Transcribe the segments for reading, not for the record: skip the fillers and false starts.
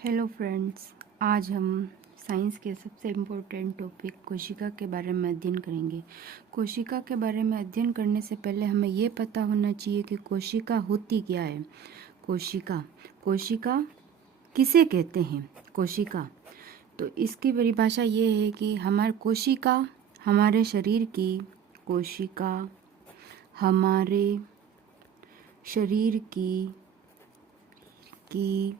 Hello friends, आज हम science के सबसे इम्पोर्टेंट टॉपिक कोशिका के बारे में अध्ययन करेंगे। कोशिका के बारे में अध्ययन करने से पहले हमें ये पता होना चाहिए कि कोशिका होती क्या है। कोशिका किसे कहते हैं? कोशिका, तो इसकी परिभाषा ये है कि कोशिका हमारे शरीर की कोशिका हमारे शरीर की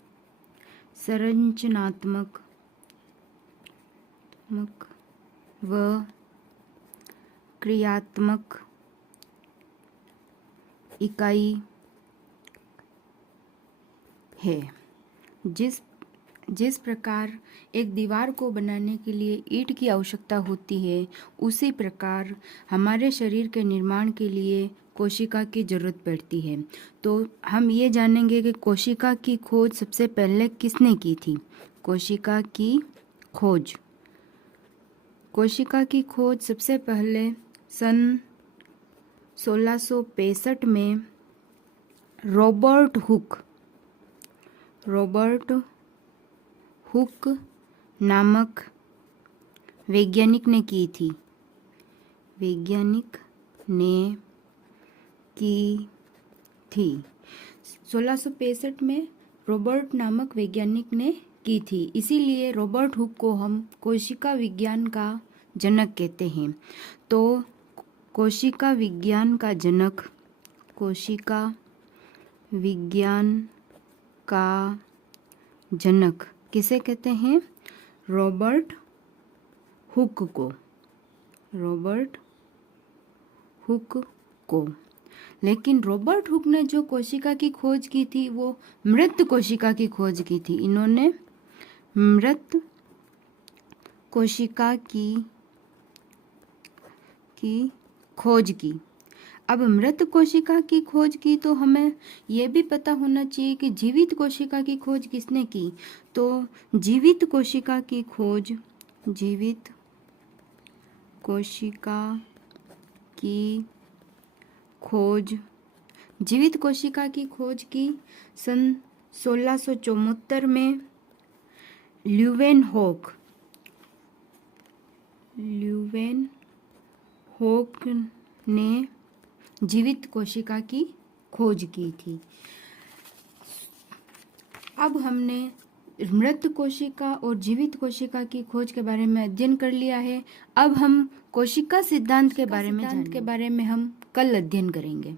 संरचनात्मक व क्रियात्मक इकाई है। जिस प्रकार एक दीवार को बनाने के लिए ईंट की आवश्यकता होती है, उसी प्रकार हमारे शरीर के निर्माण के लिए कोशिका की जरूरत पड़ती है। तो हम ये जानेंगे कि कोशिका की खोज सबसे पहले किसने की थी। कोशिका की खोज सबसे पहले सन 1665 में रॉबर्ट हुक नामक वैज्ञानिक ने की थी। 1665 में रॉबर्ट नामक वैज्ञानिक ने की थी, इसीलिए रॉबर्ट हुक को हम कोशिका विज्ञान का जनक कहते हैं। तो कोशिका विज्ञान का जनक किसे कहते हैं? रॉबर्ट हुक को। लेकिन रॉबर्ट हुक ने जो कोशिका की खोज की थी वो मृत कोशिका की खोज की थी। इन्होंने मृत कोशिका की खोज की। अब मृत कोशिका की खोज की तो हमें यह भी पता होना चाहिए कि जीवित कोशिका की खोज किसने की। तो जीवित कोशिका की खोज की सन 1674 में ल्यूवेनहॉक ने जीवित कोशिका की खोज की थी। अब हमने मृत कोशिका और जीवित कोशिका की खोज के बारे में अध्ययन कर लिया है। अब हम कोशिका सिद्धांत के बारे में हम कल अध्ययन करेंगे।